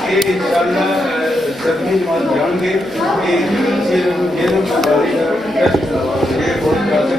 कि इंशाअल्लाह सभी जमात जाएंगे कि ये हमारी टेस्ट ये बहुत ज़्यादा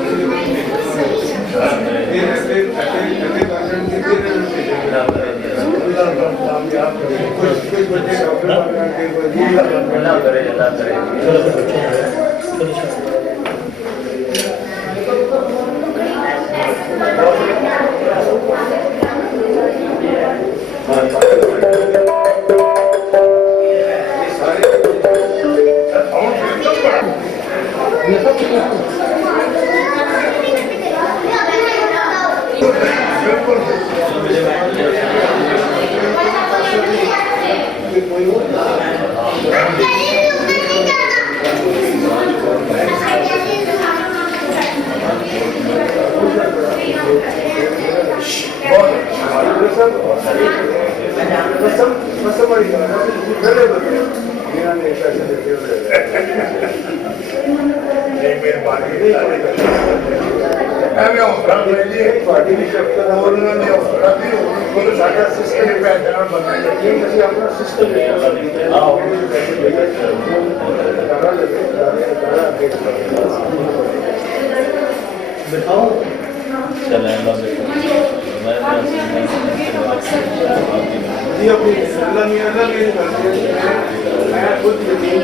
कुछ बच्चे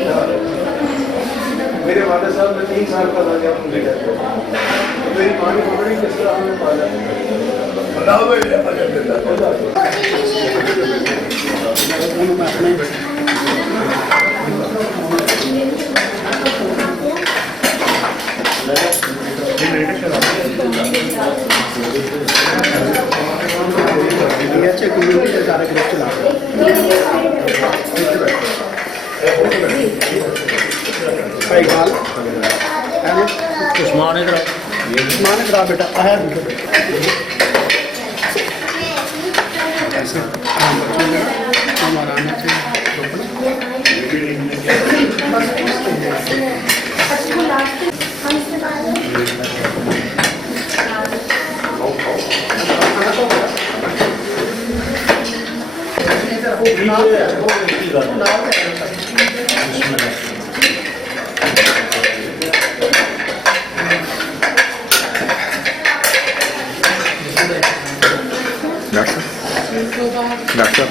मेरे वाले साहब ने 3 साल का था जब मुझे मेरी माँ ने पकड़ी किस तरह हमें पाला उस्मान इधर बेटा आया डॉक्टर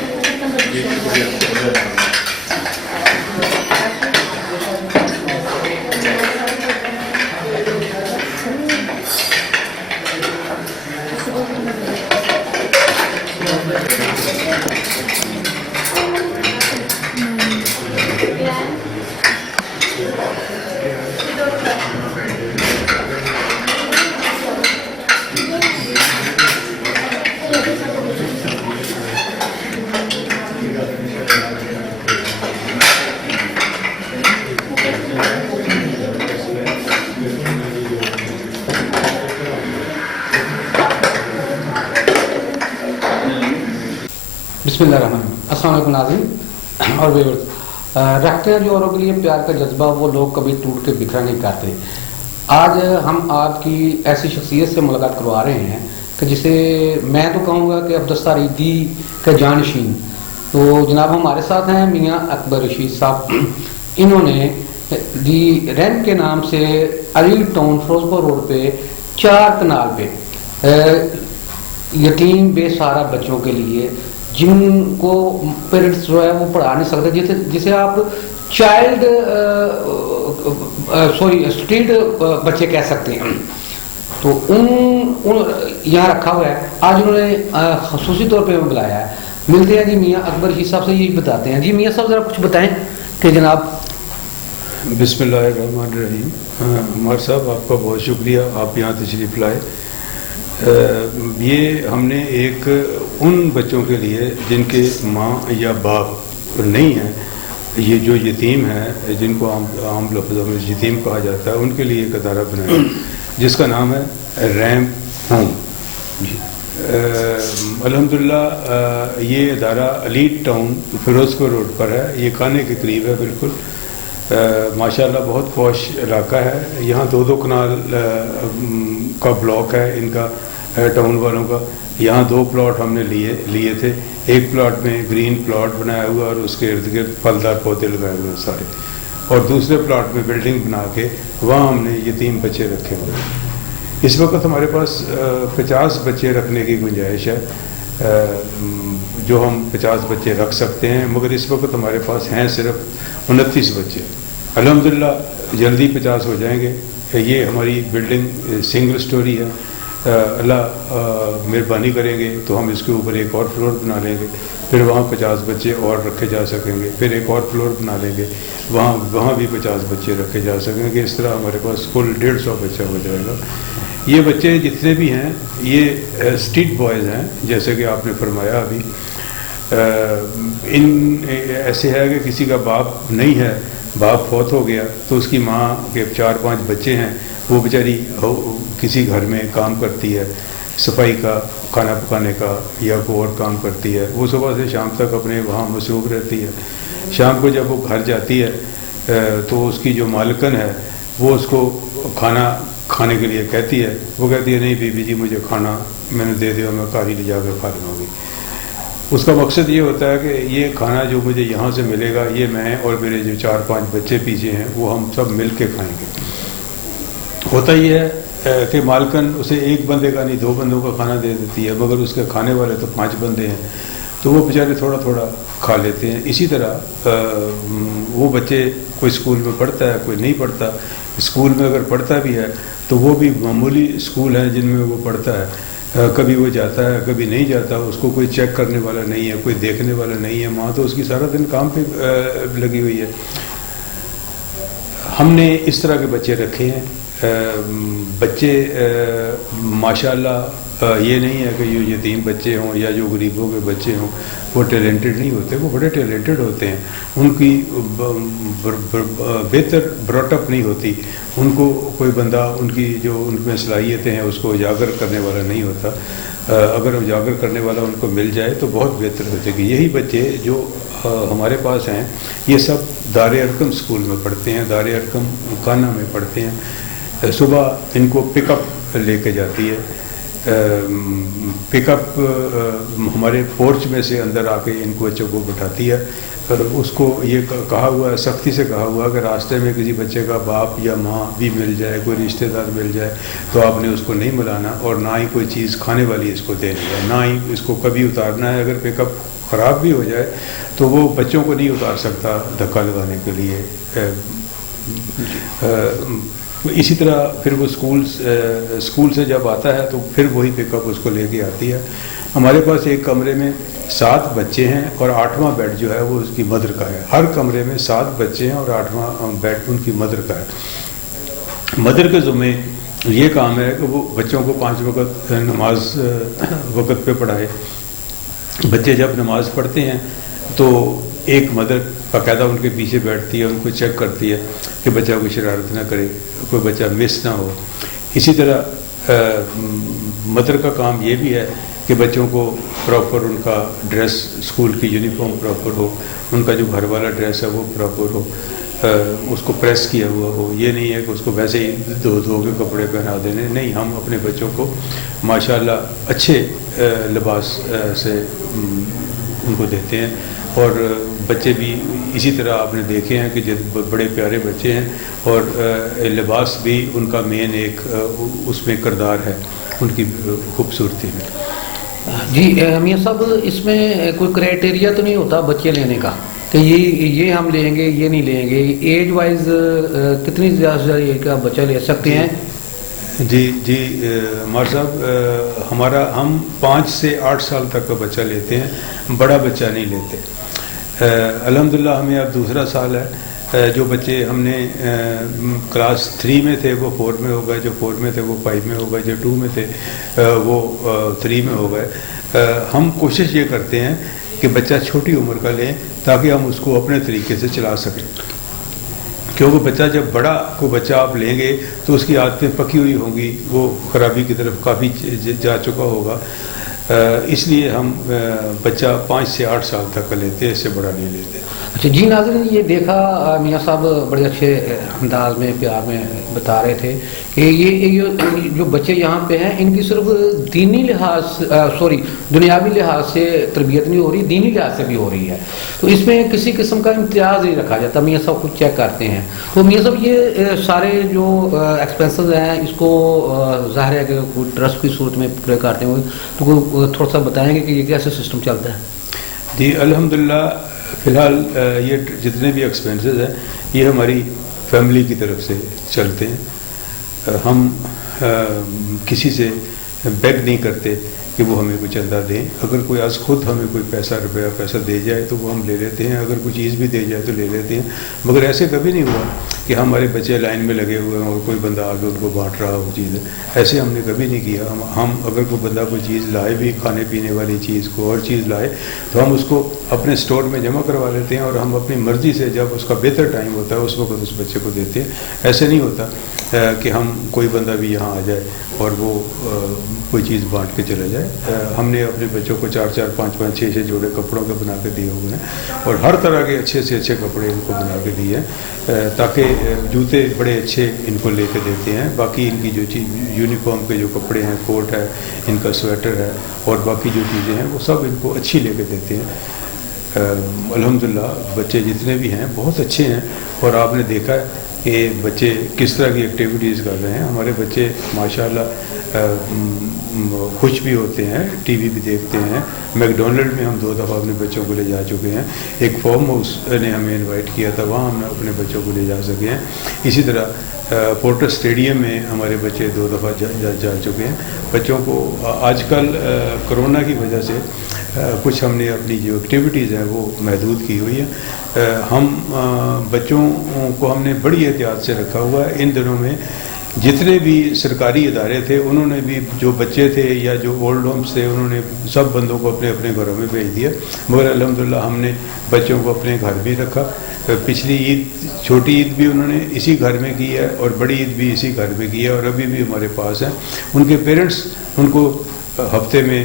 अस्सलाम नाज़रीन और व्यूअर्स, रखते हैं जो औरों के लिए प्यार का जज्बा वो लोग कभी टूट के बिखरा नहीं करते। आज हम आपकी ऐसी शख्सियत से मुलाकात करवा रहे हैं कि जिसे मैं तो कहूँगा कि अब्दुस्तार ईदी का जानशीन। तो जनाब हमारे साथ हैं मियाँ अकबर रशीद साहब। इन्होंने दी रैन के नाम से अली टाउन फिरोजपुर रोड पे 4 कनाल पे यतीम बेसहारा बच्चों के लिए जिनको पेरेंट्स जो है वो पढ़ा नहीं सकते, जिसे आप चाइल्ड स्ट्रीट बच्चे कह सकते हैं, तो उन यहाँ रखा हुआ है। आज उन्होंने खसूसी तौर पे बुलाया है। मिलते हैं जी मियाँ अकबर रशीद साहब से, यही बताते हैं। जी मियाँ साहब ज़रा कुछ बताएं कि जनाब। बिस्मिल्लाहिर्रहमानिर्रहीम। उमर साहब आपका बहुत शुक्रिया, आप यहाँ तशरीफ़ लाए। ये हमने एक उन बच्चों के लिए जिनके माँ या बाप नहीं हैं, ये जो यतीम हैं जिनको आम लफ्ज़ों में यतीम कहा जाता है, उनके लिए एक अदारा बनाया जिसका नाम है रैम होम। अल्हम्दुलिल्लाह ये अदारा अली टाउन फिरोजपुर रोड पर है, ये खाने के करीब है बिल्कुल। माशाल्लाह बहुत पॉश इलाका है। यहाँ 2-2 कनाल का ब्लॉक है इनका। टाउन वालों का। यहाँ 2 प्लॉट हमने लिए थे। एक प्लॉट में ग्रीन प्लॉट बनाया हुआ और उसके इर्द गिर्द फलदार पौधे लगाए हुए सारे, और दूसरे प्लॉट में बिल्डिंग बना के वहाँ हमने यतीम बच्चे रखे हुए। इस वक्त हमारे पास 50 बच्चे रखने की गुंजाइश है, जो हम 50 बच्चे रख सकते हैं, मगर इस वक्त हमारे पास हैं सिर्फ 29 बच्चे। अल्हम्दुलिल्लाह जल्दी 50 हो जाएंगे। ये हमारी बिल्डिंग सिंगल स्टोरी है, अल्लाह मेहरबानी करेंगे तो हम इसके ऊपर एक और फ्लोर बना लेंगे, फिर वहाँ 50 बच्चे और रखे जा सकेंगे, फिर एक और फ्लोर बना लेंगे, वहाँ भी 50 बच्चे रखे जा सकेंगे। इस तरह हमारे पास कुल 150 बच्चा हो जाएगा। ये बच्चे जितने भी हैं ये स्ट्रीट बॉयज़ हैं, जैसे कि आपने फरमाया अभी। इन ऐसे है कि किसी का बाप नहीं है, बाप फौत हो गया तो उसकी माँ के 4-5 बच्चे हैं, वो बेचारी किसी घर में काम करती है, सफाई का, खाना पकाने का या कोई और काम करती है। वो सुबह से शाम तक अपने वहाँ मसरूफ़ रहती है। शाम को जब वो घर जाती है तो उसकी जो मालकन है वो उसको खाना खाने के लिए कहती है। वो कहती है नहीं बीबी जी मुझे खाना मैंने दे दिया, मैं कार ही ले जाकर खा लूँगी। उसका मकसद ये होता है कि ये खाना जो मुझे यहाँ से मिलेगा ये मैं और मेरे जो 4-5 बच्चे पीछे हैं वो हम सब मिल के खाएँगे। होता ये है कि मालकन उसे एक बंदे का नहीं 2 बंदों का खाना दे देती है, मगर उसके खाने वाले तो 5 बंदे हैं, तो वो बेचारे थोड़ा थोड़ा खा लेते हैं। इसी तरह वो बच्चे कोई स्कूल में पढ़ता है, कोई नहीं पढ़ता। स्कूल में अगर पढ़ता भी है तो वो भी मामूली स्कूल हैं जिनमें वो पढ़ता है, कभी वो जाता है कभी नहीं जाता, उसको कोई चेक करने वाला नहीं है, कोई देखने वाला नहीं है। माँ तो उसकी सारा दिन काम पे लगी हुई है। हमने इस तरह के बच्चे रखे हैं। बच्चे माशाल्लाह ये नहीं है कि ये यतीम बच्चे हों या जो गरीबों के बच्चे हों वो टैलेंटेड नहीं होते, वो बड़े टैलेंटेड होते हैं। उनकी बेहतर ब्रॉटअप नहीं होती, उनको कोई बंदा उनकी जो उनमें सलाहियतें हैं उसको उजागर करने वाला नहीं होता। अगर उजागर करने वाला उनको मिल जाए तो बहुत बेहतर हो जाएगी। यही बच्चे जो हमारे पास हैं ये सब दारे अरकम स्कूल में पढ़ते हैं, दारे अरकम काना में पढ़ते हैं। सुबह इनको पिकअप लेके जाती है, पिकअप हमारे पोर्च में से अंदर आके इनको बच्चों को बिठाती है। उसको ये कहा हुआ है, सख्ती से कहा हुआ है कि रास्ते में किसी बच्चे का बाप या माँ भी मिल जाए, कोई रिश्तेदार मिल जाए तो आपने उसको नहीं मिलाना और ना ही कोई चीज़ खाने वाली इसको देनी है, ना ही इसको कभी उतारना है। अगर पिकअप ख़राब भी हो जाए तो वो बच्चों को नहीं उतार सकता धक्का लगाने के लिए। इसी तरह फिर वो स्कूल से जब आता है तो फिर वही पिकअप उसको लेके आती है। हमारे पास एक कमरे में 7 बच्चे हैं और 8वां बेड जो है वो उसकी मदर का है। हर कमरे में 7 बच्चे हैं और 8वां बेड उनकी मदर का है। मदर के ज़ुम्मे ये काम है कि वो बच्चों को 5 वक्त नमाज वक्त पे पढ़ाए। बच्चे जब नमाज पढ़ते हैं तो एक मदर बाकायदा उनके पीछे बैठती है, उनको चेक करती है कि बच्चा कोई शरारत ना करे, कोई बच्चा मिस ना हो। इसी तरह मदर का काम ये भी है कि बच्चों को प्रॉपर उनका ड्रेस, स्कूल की यूनिफॉर्म प्रॉपर हो, उनका जो घर वाला ड्रेस है वो प्रॉपर हो, उसको प्रेस किया हुआ हो। ये नहीं है कि उसको वैसे ही धो के कपड़े पहना देने, नहीं, हम अपने बच्चों को माशाल्लाह अच्छे लिबास से उनको देते हैं। और बच्चे भी इसी तरह आपने देखे हैं कि बड़े प्यारे बच्चे हैं और लिबास भी उनका मेन एक उसमें किरदार है उनकी खूबसूरती में। जी मियां साहब, इसमें कोई क्राइटेरिया तो नहीं होता बच्चे लेने का कि ये हम लेंगे ये नहीं लेंगे? एज वाइज कितनी ज़्यादा एज का बच्चा ले सकते हैं? जी मार साहब, हम 5 से 8 साल तक का बच्चा लेते हैं, बड़ा बच्चा नहीं लेते। अल्हम्दुलिल्लाह हमें अब दूसरा साल है। जो बच्चे हमने क्लास 3 में थे वो 4 में हो गए, जो 4 में थे वो 5 में हो गए, जो 2 में थे वो 3 में हो गए। हम कोशिश ये करते हैं कि बच्चा छोटी उम्र का लें ताकि हम उसको अपने तरीके से चला सकें, क्योंकि बच्चा जब बड़ा को बच्चा आप लेंगे तो उसकी आदतें पकी हुई होंगी, वो खराबी की तरफ काफ़ी जा चुका होगा। इसलिए हम बच्चा 5 से 8 साल तक का लेते हैं, इससे बड़ा नहीं लेते। अच्छा जी नाज़रीन, ये देखा मियाँ साहब बड़े अच्छे अंदाज में प्यार में बता रहे थे कि ये जो बच्चे यहाँ पे हैं इनकी सिर्फ दीनी लिहाज दुनियावी लिहाज से तरबियत नहीं हो रही, दीनी लिहाज से भी हो रही है। तो इसमें किसी किस्म का इम्तियाज़ नहीं रखा जाता, मियाँ साहब खुद चेक करते हैं। तो मियाँ साहब ये सारे जो एक्सपेंसेस हैं इसको ज़ाहिर है कि कोई ट्रस्ट की सूरत में पूरे करते हुए, तो थोड़ा सा बताएंगे कि ये कैसे सिस्टम चलता है? जी अल्हम्दुलिल्लाह, फ़िलहाल ये जितने भी एक्सपेंसेस हैं ये हमारी फैमिली की तरफ से चलते हैं। हम किसी से बेग नहीं करते कि वो हमें कोई चंदा दें। अगर कोई आज खुद हमें कोई पैसा दे जाए तो वो हम ले लेते हैं, अगर कोई चीज़ भी दे जाए तो ले लेते हैं। मगर ऐसे कभी नहीं हुआ कि हमारे बच्चे लाइन में लगे हुए हैं और कोई बंदा आके उनको बांट रहा हो चीज़। ऐसे हमने कभी नहीं किया। हम अगर कोई बंदा कोई चीज़ लाए भी, खाने पीने वाली चीज़ को और चीज़ लाए, तो हम उसको अपने स्टोर में जमा करवा लेते हैं और हम अपनी मर्ज़ी से जब उसका बेहतर टाइम होता है उस वक्त उस बच्चे को देते हैं। ऐसे नहीं होता कि हम कोई बंदा भी यहाँ आ जाए और वो कोई चीज़ बांट के चला जाए। हमने अपने बच्चों को 4-4, 5-5, 6-6 जोड़े कपड़ों के बना के दिए हुए हैं और हर तरह के अच्छे से अच्छे कपड़े इनको बना के दिए हैं, ताकि जूते बड़े अच्छे इनको लेके देते हैं। बाकी इनकी जो चीज़ यूनिफॉर्म के जो कपड़े हैं, कोट है, इनका स्वेटर है और बाकी जो चीज़ें हैं वो सब इनको अच्छी लेके देते हैं। अल्हम्दुलिल्लाह बच्चे जितने भी हैं बहुत अच्छे हैं और आपने देखा है कि बच्चे किस तरह की एक्टिविटीज़ कर रहे हैं। हमारे बच्चे माशाल्लाह खुश भी होते हैं, टीवी भी देखते हैं। मैकडोनल्ड में हम 2 दफ़ा अपने बच्चों को ले जा चुके हैं। एक फार्म हाउस ने हमें इनवाइट किया था, वहाँ हम अपने बच्चों को ले जा सके हैं। इसी तरह पोर्टर स्टेडियम में हमारे बच्चे 2 दफ़ा जा चुके हैं। बच्चों को आजकल कोरोना की वजह से कुछ हमने अपनी जो एक्टिविटीज़ हैं वो महदूद की हुई है। हम बच्चों को हमने बड़ी एहतियात से रखा हुआ है। इन दिनों में जितने भी सरकारी इदारे थे उन्होंने भी जो बच्चे थे या जो ओल्ड होम्स थे उन्होंने सब बंदों को अपने अपने घरों में भेज दिया। मगर अल्हम्दुलिल्लाह हमने बच्चों को अपने घर भी रखा। पिछली ईद, छोटी ईद भी उन्होंने इसी घर में की है और बड़ी ईद भी इसी घर में की है और अभी भी हमारे पास हैं। उनके पेरेंट्स उनको हफ्ते में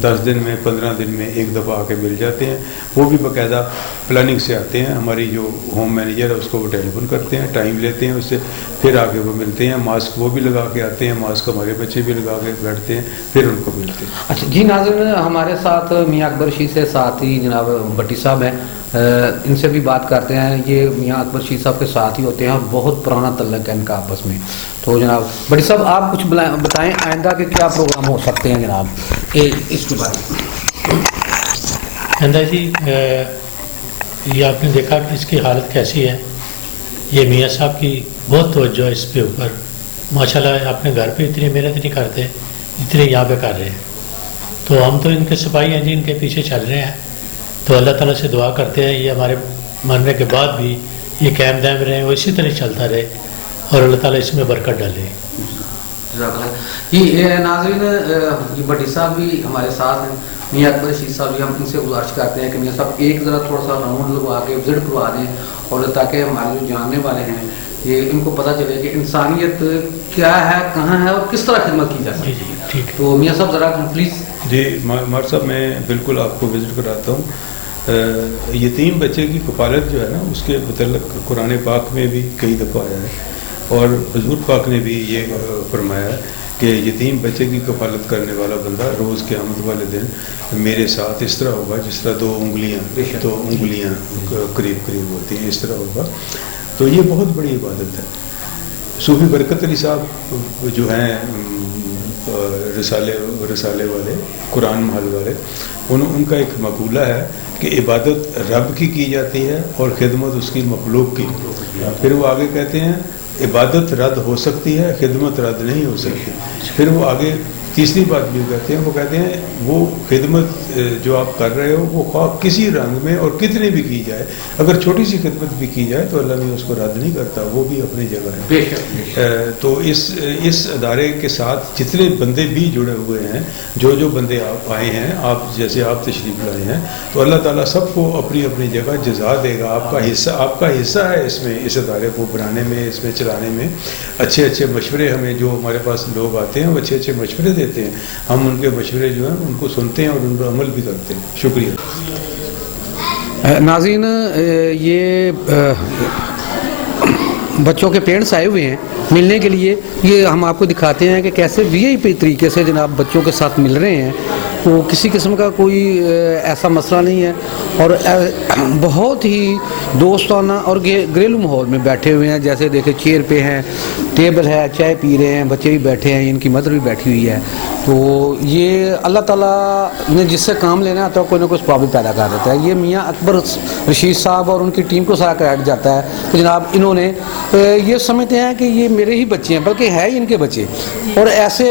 10 दिन में 15 दिन में एक दफ़ा आके मिल जाते हैं। वो भी बाकायदा प्लानिंग से आते हैं। हमारी जो होम मैनेजर है उसको वो टेलीफोन करते हैं, टाइम लेते हैं उससे, फिर आके वो मिलते हैं। मास्क वो भी लगा के आते हैं, मास्क हमारे बच्चे भी लगा के बैठते हैं, फिर उनको मिलते हैं। अच्छा जी नाज़रीन, हमारे साथ मियाँ अकबर शी से साथ ही जनाब भट्टी साहब हैं, इनसे भी बात करते हैं। ये मियाँ अकबर शी साहब के साथ ही होते हैं और बहुत पुराना तल्लक है इनका आपस में। तो जनाब भट्टी साहब आप कुछ बताएं आइंदा के क्या प्रोग्राम हो सकते हैं जनाब इसके बारे में? आइंदा जी, ये आपने देखा कि इसकी हालत कैसी है। ये मियाँ साहब की बहुत तवज्जो है इस पे ऊपर। माशाल्लाह अपने घर पे इतनी मेहनत नहीं करते इतने यहाँ पे कर रहे हैं। तो हम तो इनके सिपाही हैं जी, इनके पीछे चल रहे हैं। तो अल्लाह ताला से दुआ करते हैं ये हमारे मरने के बाद भी ये कायम दायम रहे, वो इसी तरह चलता रहे और अल्लाह ताला इसमें बरकत डाले। ये नाज़रीन, ये भट्टी साहब भी हमारे साथ हैं, मियाँ अकबर शी साहब भी। हम इनसे गुजारिश करते हैं कि मियाँ साहब एक ज़रा थोड़ा सा राउंड लगवा के विजिट करवा दें और ताकि हमारे जो जानने वाले हैं ये इनको पता चले कि इंसानियत क्या है, कहाँ है और किस तरह खिदमत की जा सकती है। ठीक है। तो मियाँ साहब ज़रा प्लीज़। जी मार साहब, मैं बिल्कुल आपको विज़िट कराता हूँ। यतीम बच्चे की कफालत जो है ना, उसके मतलब कुरान पाक में भी कई दफ़ा आया है और हुज़ूर पाक ने भी ये फरमाया है कि यतीम बच्चे की कफालत करने वाला बंदा रोज़ क़यामत वाले दिन मेरे साथ इस तरह होगा जिस तरह 2 उंगलियाँ करीब करीब होती हैं, इस तरह होगा। तो ये बहुत बड़ी इबादत है। सूफी बरकत अली साहब जो हैं रिसाले वाले, कुरान महल वाले, उनका एक मकूला है कि इबादत रब की जाती है और खिदमत उसकी मखलूक की। फिर वो आगे कहते हैं इबादत रद्द हो सकती है, खिदमत रद्द नहीं हो सकती। फिर वो आगे तीसरी बात भी कहते हैं, वो कहते हैं वो खिदमत जो आप कर रहे हो वो ख्वाह किसी रंग में और कितनी भी की जाए, अगर छोटी सी खिदमत भी की जाए तो अल्लाह भी उसको रद्द नहीं करता, वो भी अपनी जगह है। तो इस अदारे के साथ जितने बंदे भी जुड़े हुए हैं, जो बंदे आप आए हैं, आप जैसे आप तशरीफ़ लाए हैं, तो अल्लाह ताला सबको अपनी अपनी जगह जज़ा देगा। आपका हिस्सा है इसमें, इस अदारे को बनाने में, इसमें चलाने में। अच्छे अच्छे मशवरे हमें जो हमारे पास लोग आते हैं वो अच्छे अच्छे मशवरे देते देते हैं, हम उनके मशवरे जो हैं उनको सुनते हैं और उन पर अमल भी करते हैं। शुक्रिया। नाज़रीन, ये बच्चों के पेरेंट्स आए हुए हैं मिलने के लिए। ये हम आपको दिखाते हैं कि कैसे वीआईपी तरीके से जनाब बच्चों के साथ मिल रहे हैं। तो किसी किस्म का कोई ऐसा मसला नहीं है और बहुत ही दोस्ताना और घरेलू माहौल में बैठे हुए हैं। जैसे देखें, चेयर पे हैं, टेबल है, चाय पी रहे हैं, बच्चे भी बैठे हैं, इनकी मदर भी बैठी हुई है। तो ये अल्लाह ताला ने जिससे काम लेना आता है कोई ना कोई प्रॉब्लम पैदा कर देता है। ये मियाँ अकबर रशीद साहब और उनकी टीम को सारा क्रेडिट जाता है कि जनाब इन्होंने ये समझते हैं कि ये मेरे ही बच्चे हैं, बल्कि है ही इनके बच्चे, और ऐसे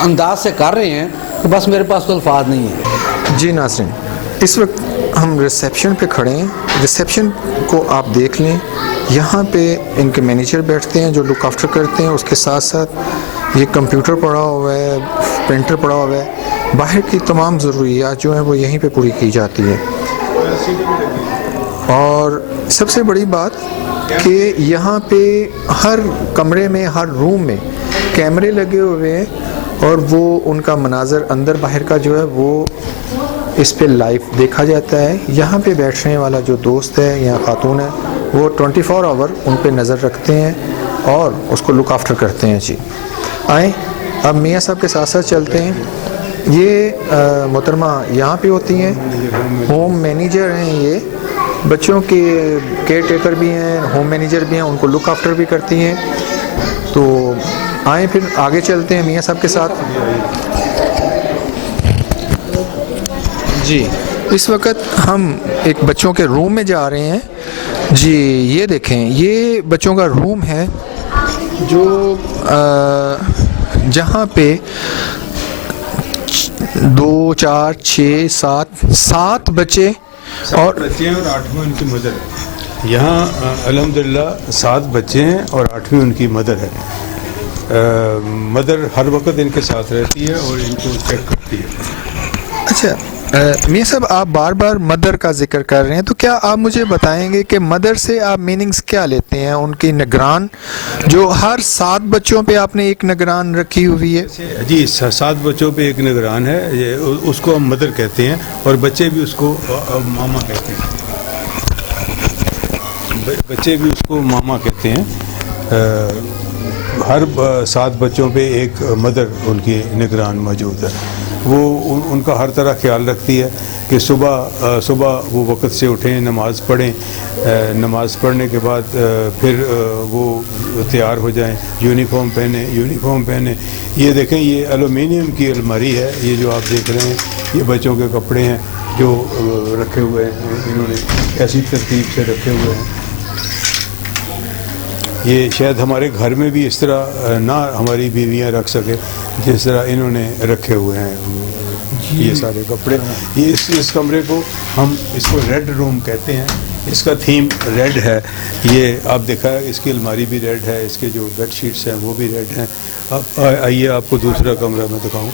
अंदाज से कर रहे हैं कि बस मेरे पास तो अल्फाज नहीं है। जी नाज़रीन, इस वक्त हम रिसेप्शन पे खड़े हैं। रिसेप्शन को आप देख लें, यहाँ पे इनके मैनेजर बैठते हैं जो लुक आफ्टर करते हैं। उसके साथ साथ ये कंप्यूटर पड़ा हुआ है, प्रिंटर पड़ा हुआ है, बाहर की तमाम ज़रूरियात जो हैं वो यहीं पे पूरी की जाती है। और सबसे बड़ी बात कि यहाँ पे हर कमरे में, हर रूम में कैमरे लगे हुए हैं और वो उनका मनाजर अंदर बाहर का जो है वो इस पे लाइव देखा जाता है। यहाँ पे बैठने वाला जो दोस्त है या खातून है वो 24 आवर उन पे नज़र रखते हैं और उसको लुक आफ्टर करते हैं। जी आए, अब मियाँ साहब के साथ साथ चलते हैं। ये मोहतरमा यहाँ पे होती हैं, होम मैनेजर हैं, ये बच्चों के केयर टेकर भी हैं, होम मैनेजर भी हैं, उनको लुक आफ्टर भी करती हैं। तो आए फिर आगे चलते हैं मियाँ साहब के साथ। जी इस वक्त हम एक बच्चों के रूम में जा रहे हैं। जी ये देखें, ये बच्चों का रूम है जो जहाँ पे 2, 4, 6, 7 बच्चे और 8 उनकी मदर है। यहाँ अल्हम्दुलिल्लाह 7 बच्चे हैं और 8वीं उनकी मदर है। मदर हर वक्त इनके साथ रहती है और इनको चेक करती है। अच्छा मियाँ साहब, आप बार बार मदर का जिक्र कर रहे हैं, तो क्या आप मुझे बताएंगे कि मदर से आप मीनिंग्स क्या लेते हैं? उनकी निगरान, जो हर 7 बच्चों पे आपने एक निगरान रखी हुई है। जी 7 बच्चों पे एक निगरान है, ये उसको हम मदर कहते हैं और बच्चे भी उसको मामा कहते हैं। बच्चे भी उसको मामा कहते हैं। हर 7 बच्चों पे एक मदर उनकी निगरान मौजूद है। वो उनका हर तरह ख्याल रखती है कि सुबह वो वक़्त से उठें, नमाज़ पढ़ें, नमाज़ पढ़ने के बाद फिर वो तैयार हो जाएं, यूनिफॉर्म पहने। ये देखें, ये एलुमिनियम की अलमारी है, ये जो आप देख रहे हैं ये बच्चों के कपड़े हैं जो रखे हुए हैं, इन्होंने ऐसी तरतीब से रखे हुए हैं। ये शायद हमारे घर में भी इस तरह ना हमारी बीवियां रख सके जिस तरह इन्होंने रखे हुए हैं ये सारे कपड़े। ये इस कमरे को हम इसको रेड रूम कहते हैं, इसका थीम रेड है। ये आप देखा है, इसकी अलमारी भी रेड है, इसके जो बेड शीट्स हैं वो भी रेड हैं। अब आइए आपको दूसरा कमरा मैं दिखाऊं।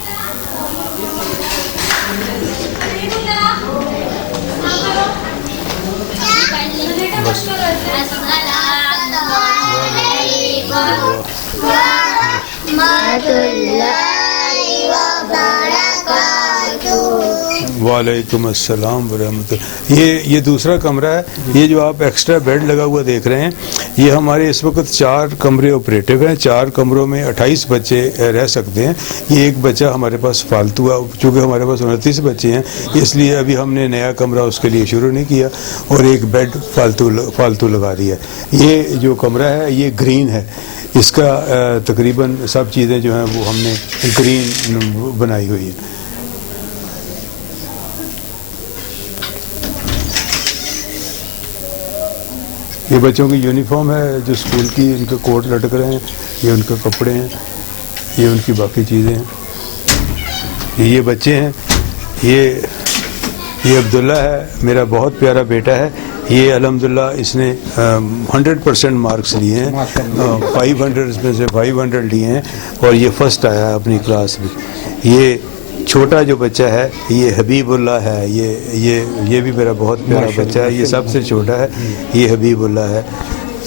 वालेकुम अस्सलाम वरहमतुल्लाह। ये दूसरा कमरा है। ये जो आप एक्स्ट्रा बेड लगा हुआ देख रहे हैं, ये हमारे इस वक्त 4 कमरे ऑपरेटिव हैं। 4 कमरों में 28 बच्चे रह सकते हैं। ये एक बच्चा हमारे पास फालतू है, चूँकि हमारे पास 29 बच्चे हैं इसलिए अभी हमने नया कमरा उसके लिए शुरू नहीं किया और एक बेड फालतू लगा दिया। ये जो कमरा है ये ग्रीन है, इसका तकरीबन सब चीज़ें जो हैं वो हमने ग्रीन बनाई हुई है। ये बच्चों की यूनिफॉर्म है जो स्कूल की, इनके कोट लटक रहे हैं, ये उनके कपड़े हैं, ये उनकी बाकी चीज़ें हैं। ये बच्चे हैं, ये अब्दुल्ला है, मेरा बहुत प्यारा बेटा है। ये अल्हम्दुलिल्लाह इसने 100% मार्क्स लिए हैं, 500 में से 500 लिए हैं और ये फर्स्ट आया है अपनी क्लास में। ये छोटा जो बच्चा है ये हबीबुल्लाह है, ये भी मेरा बहुत प्यारा बच्चा है। ये सबसे छोटा है, ये हबीबुल्लाह है।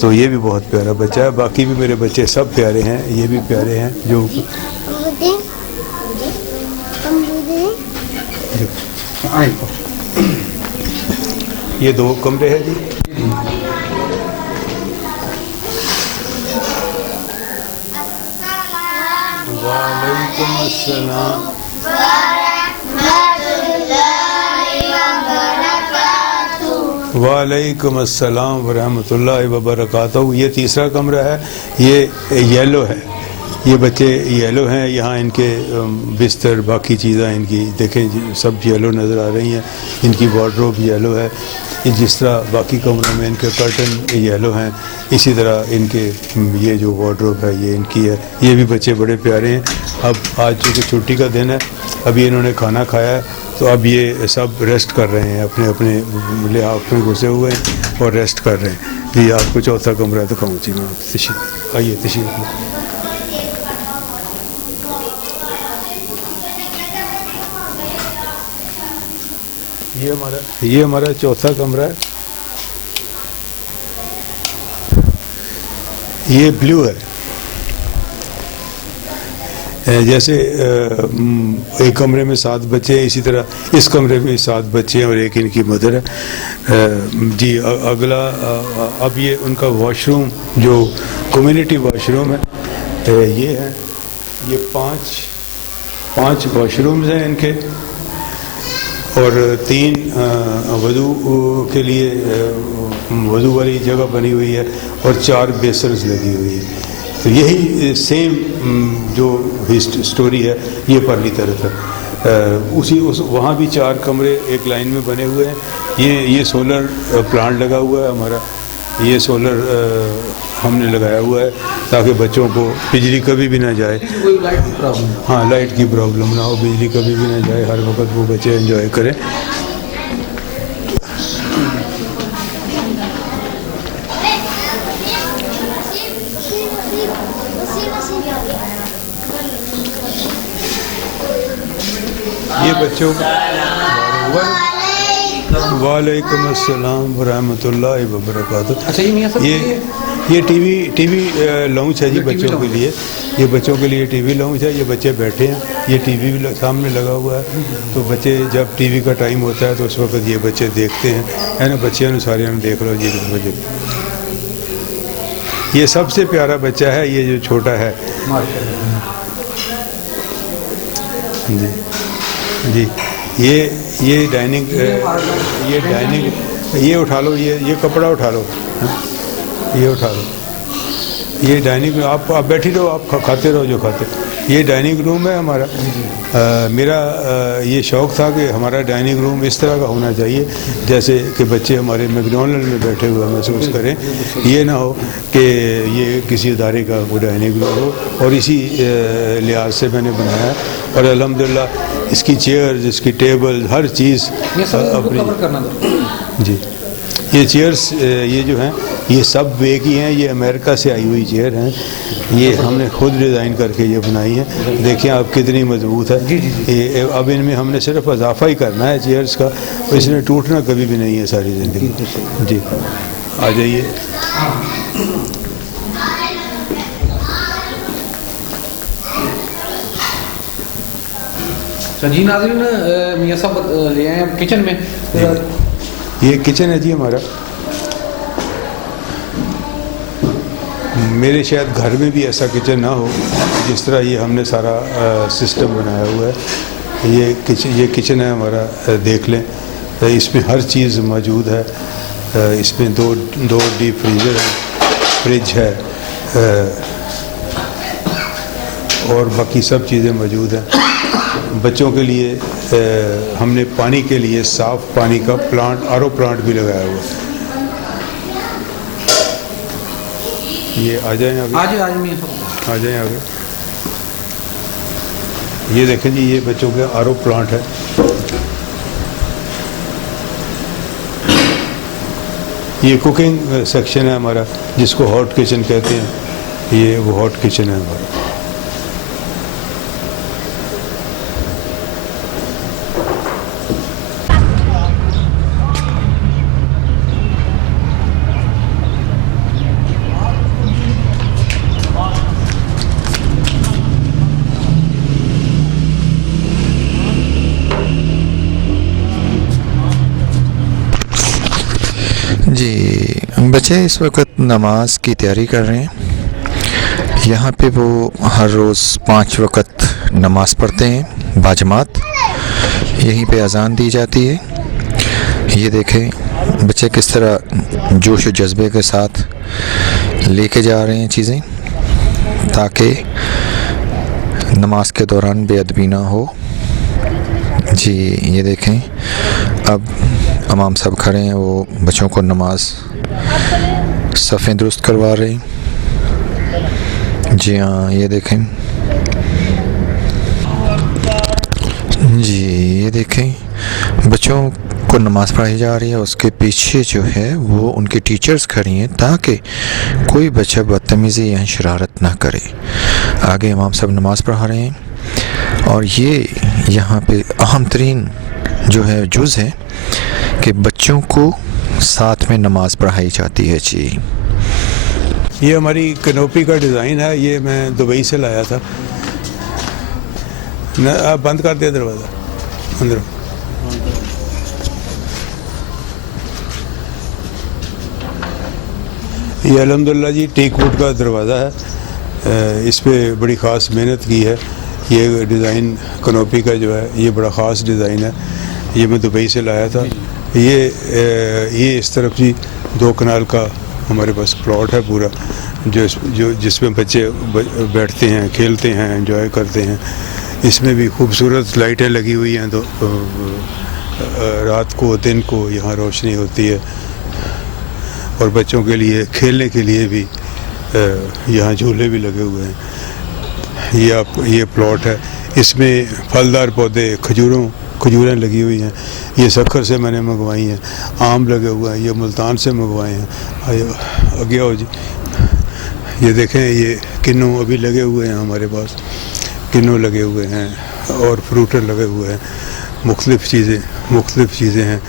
तो ये भी बहुत प्यारा बच्चा है। बाकी भी मेरे बच्चे सब प्यारे हैं, ये भी प्यारे हैं जो ये 2 कमरे हैं जी। वालेकुम अस्सलाम। वालेकुम अस्सलाम वरहमतुल्लाहि वबरकातुहू। ये तीसरा कमरा है, ये येलो है। ये बच्चे येलो हैं, यहाँ इनके बिस्तर बाकी चीज़ें इनकी देखें जी, सब येलो नज़र आ रही हैं। इनकी वार्डरोब येलो है। जिस तरह बाकी कमरों में इनके कर्टन येलो हैं, इसी तरह इनके ये जो वार्डरोब है ये इनकी है। ये भी बच्चे बड़े प्यारे हैं। अब आज चूँकि छुट्टी का दिन है, अभी इन्होंने खाना खाया है, तो अब ये सब रेस्ट कर रहे हैं, अपने अपने लिहाफ में घुसे हुए हैं और रेस्ट कर रहे हैं। ये आपको चौथा कमरा दिखाऊँ जी मैं, तशरीफ आइए, तशरीफ। ये हमारा चौथा कमरा है। ये ब्लू है। जैसे एक कमरे में 7 बच्चे हैं, इसी तरह इस कमरे में 7 बच्चे हैं और एक इनकी मदर है। जी अगला अब ये उनका वॉशरूम जो कम्युनिटी वॉशरूम है ये है। ये 5 वॉशरूम्स हैं इनके और 3 वज़ू के लिए वज़ू वाली जगह बनी हुई है और 4 बेसन्स लगी हुई है। तो यही सेम जो स्टोरी है ये परली तरफ है। वहाँ भी 4 कमरे एक लाइन में बने हुए हैं। ये सोलर प्लांट लगा हुआ है हमारा। ये सोलर हमने लगाया हुआ है ताकि बच्चों को बिजली कभी भी ना जाए। हाँ, लाइट की प्रॉब्लम ना हो, बिजली कभी भी ना जाए, हर वक्त वो बच्चे एंजॉय करें। ये बच्चों वालेकुम अस्सलाम वरहमतुल्लाहि वबरकातुहू। अच्छा, ये मियां साहब ये टीवी लाउंज है जी बच्चों के लिए। ये बच्चों के लिए टीवी लाउंज है। ये बच्चे बैठे हैं, ये टीवी भी सामने लगा हुआ है। तो बच्चे जब टीवी का टाइम होता है तो उस वक्त ये बच्चे देखते हैं, है ना। बच्चे सारे देख लो जी बच्चे। ये सबसे प्यारा बच्चा है, ये जो छोटा है जी। जी ये डाइनिंग ये उठा लो, ये कपड़ा उठा लो, ये उठा लो। ये डाइनिंग आप बैठी रहो, आप खाते रहो जो खाते। ये डाइनिंग रूम है हमारा। मेरा ये शौक़ था कि हमारा डाइनिंग रूम इस तरह का होना चाहिए जैसे कि बच्चे हमारे मैकडॉनल्ड में बैठे हुए महसूस करें। ये ना हो कि ये किसी इदारे का वो डाइनिंग रूम हो। और इसी लिहाज से मैंने बनाया है और अल्हम्दुलिल्लाह इसकी चेयर्स, इसकी टेबल, हर चीज़ अपनी। जी ये चेयर्स ये जो हैं ये सब वे की हैं। ये अमेरिका से आई हुई चेयर हैं। ये हमने खुद डिज़ाइन करके ये बनाई है। देखिए आप कितनी मजबूत है। ये अब इनमें हमने सिर्फ इजाफा ही करना है चेयर्स का, और इसने टूटना कभी भी नहीं है सारी ज़िंदगी। जी आ जाइए। जी नाज़रीन, मियां साहब ले आए हैं किचन में। ये किचन है जी हमारा। मेरे शायद घर में भी ऐसा किचन ना हो जिस तरह ये हमने सारा सिस्टम बनाया हुआ है। ये किचन है हमारा, देख लें। इसमें हर चीज़ मौजूद है। इसमें दो डीप फ्रीज़र है, फ्रिज है और बाकी सब चीज़ें मौजूद हैं। बच्चों के लिए हमने पानी के लिए साफ़ पानी का प्लांट, आरओ प्लांट भी लगाया हुआ है। ये आ जाएं आगे, आ जाएं आगे। ये देखें जी, ये बच्चों के आरओ प्लांट है। ये कुकिंग सेक्शन है हमारा, जिसको हॉट किचन कहते हैं। ये वो हॉट किचन है हमारा। बच्चे इस वक्त नमाज की तैयारी कर रहे हैं। यहाँ पे वो हर रोज़ 5 वक्त नमाज पढ़ते हैं बाजमात। यहीं पे अजान दी जाती है। ये देखें बच्चे किस तरह जोश व जज्बे के साथ लेके जा रहे हैं चीज़ें, ताकि नमाज के दौरान बेअदबी ना हो। जी ये देखें, अब इमाम साहब खड़े हैं, वो बच्चों को नमाज सफ़ें दुरुस्त करवा रहे हैं। जी हाँ, ये देखें जी, ये देखें बच्चों को नमाज़ पढ़ाई जा रही है। उसके पीछे जो है वो उनकी टीचर्स खड़ी हैं, ताकि कोई बच्चा बदतमीज़ी या शरारत ना करे। आगे इमाम साहब नमाज़ पढ़ा रहे हैं और ये यहाँ पे अहम तरीन जो है जुज़ है कि बच्चों को साथ में नमाज पढ़ाई जाती है। जी ये हमारी कनोपी का डिज़ाइन है, ये मैं दुबई से लाया था। आप बंद कर दिया दरवाज़ा अंदर। ये अल्हम्दुलिल्लाह जी टेक वुड का दरवाज़ा है। इस पे बड़ी ख़ास मेहनत की है। ये डिज़ाइन कनोपी का जो है ये बड़ा ख़ास डिज़ाइन है। ये मैं दुबई से लाया था। ये इस तरफ जी 2 कनाल का हमारे पास प्लॉट है पूरा, जिसमें बच्चे बैठते हैं, खेलते हैं, एंजॉय करते हैं। इसमें भी खूबसूरत लाइटें लगी हुई हैं, तो रात को दिन को यहाँ रोशनी होती है। और बच्चों के लिए खेलने के लिए भी यहाँ झूले भी लगे हुए हैं। ये प्लॉट है, इसमें फलदार पौधे खजूरें लगी हुई हैं। ये सखर से मैंने मंगवाई हैं। आम लगे हुए हैं, ये मुल्तान से मंगवाए हैं। आगे आओ जी, ये देखें ये किन्नू अभी लगे हुए हैं हमारे पास। किन्नू लगे हुए हैं और फ्रूटर लगे हुए हैं। मुख्तलिफ़ चीज़ें हैं।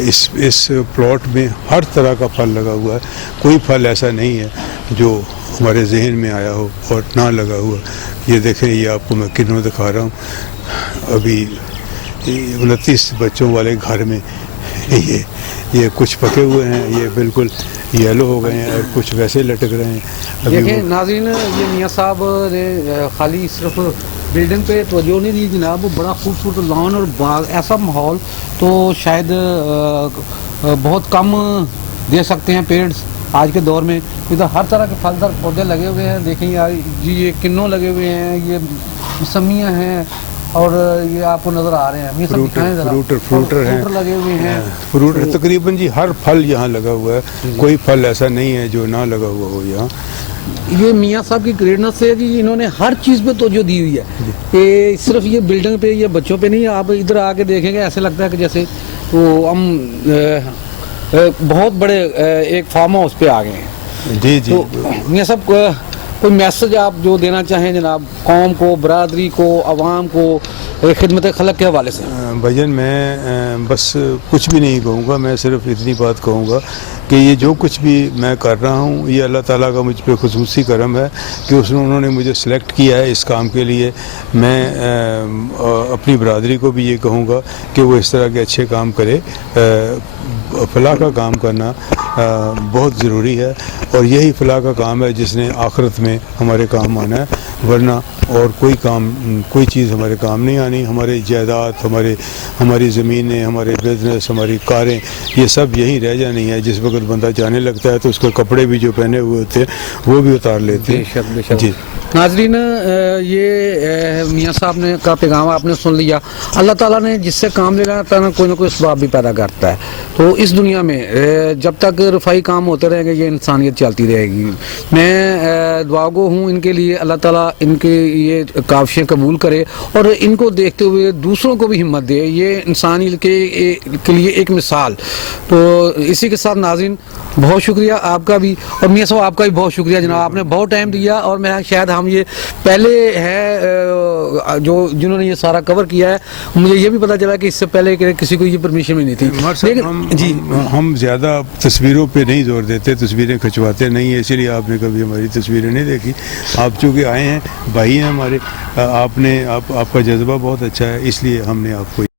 इस प्लॉट में हर तरह का फल लगा हुआ है। कोई फल ऐसा नहीं है जो हमारे जहन में आया हो और ना लगा हुआ। ये देखें, ये आपको मैं किन्नू दिखा रहा हूँ। अभी 29 बच्चों वाले घर में ये कुछ पके हुए हैं, ये बिल्कुल येलो हो गए हैं और कुछ वैसे लटक रहे हैं। देखिए नाज़रीन, ये मियाँ साहब ने खाली सिर्फ बिल्डिंग पे तवज्जो नहीं दी जनाब, वो बड़ा खूबसूरत लॉन और बाग, ऐसा माहौल तो शायद बहुत कम दे सकते हैं पेरेंट्स आज के दौर में। इधर हर तरह के फलदार पौधे लगे हुए हैं। देखें यार जी, ये किन्नू लगे हुए हैं, ये मौसमियाँ हैं और ये आपको नज़र आ रहे हैं। ये सब दिखाएं ज़रा। फ्रूटर हैं, लगे हुए हैं। फ्रूटर तकरीबन जी हर फल यहाँ लगा हुआ है। कोई फल ऐसा नहीं है जो ना लगा हुआ हो यहाँ। ये मियाँ साहब की ग्रेटनेस से जी, इन्होंने हर चीज़ पे तवज्जो दी हुई है। ये सिर्फ ये बिल्डिंग पे या बच्चों पे नहीं, आप इधर आके देखेंगे ऐसे लगता है कि जैसे वो हम बहुत बड़े एक फार्म हाउस पे आ गए हैं। जी जी। तो मियाँ साहब कोई मैसेज आप जो देना चाहें जनाब, कौम को, बरादरी को, अवाम को, खिदमत खलक के हवाले से? भाईजान मैं बस कुछ भी नहीं कहूँगा। मैं सिर्फ इतनी बात कहूँगा कि ये जो कुछ भी मैं कर रहा हूँ ये अल्लाह ताला का मुझ पे खुसूसी करम है कि उन्होंने मुझे सेलेक्ट किया है इस काम के लिए। मैं अपनी बरादरी को भी ये कहूँगा कि वो इस तरह के अच्छे काम करे। फलाह का काम करना बहुत ज़रूरी है और यही फलाह का काम है जिसने आखिरत में हमारे काम आना है, वरना और कोई चीज़ हमारे काम नहीं आनी। हमारे जायदाद, हमारी ज़मीनें, हमारे बिजनेस, हमारी कारें, ये सब यहीं रह जानी है। जिस वक्त बंदा जाने लगता है तो उसके कपड़े भी जो पहने हुए होते हैं वो भी उतार लेते हैं। जी नाज़रीन, ये मियाँ साहब ने का पैगाम आपने सुन लिया। अल्लाह ताला ने जिससे काम लेना था कोई ना कोई सवाब भी पैदा करता है। तो इस दुनिया में जब तक रफ़ाई काम होते रहेंगे ये इंसानियत चलती रहेगी। मैं दुआगो हूँ इनके लिए, अल्लाह ताला इनके ये काविशें कबूल करे और इनको देखते हुए दूसरों को भी हिम्मत दे। ये इंसानियत के लिए एक मिसाल। तो इसी के साथ नाज़रीन बहुत शुक्रिया आपका भी, और मियाँ साहब आपका भी बहुत शुक्रिया जनाब, आपने बहुत टाइम दिया। और मैं शायद हम ये पहले है जिन्होंने ये सारा कवर किया है। मुझे ये भी पता चला कि इससे पहले किसी को ये परमिशन भी नहीं थी। लेकिन हम ज़्यादा तस्वीरों पे नहीं जोर देते, तस्वीरें खिंचवाते नहीं है, इसलिए आपने कभी हमारी तस्वीरें नहीं देखी। आप चूँकि आए हैं, भाई हैं हमारे, आपका जज्बा बहुत अच्छा है, इसलिए हमने आपको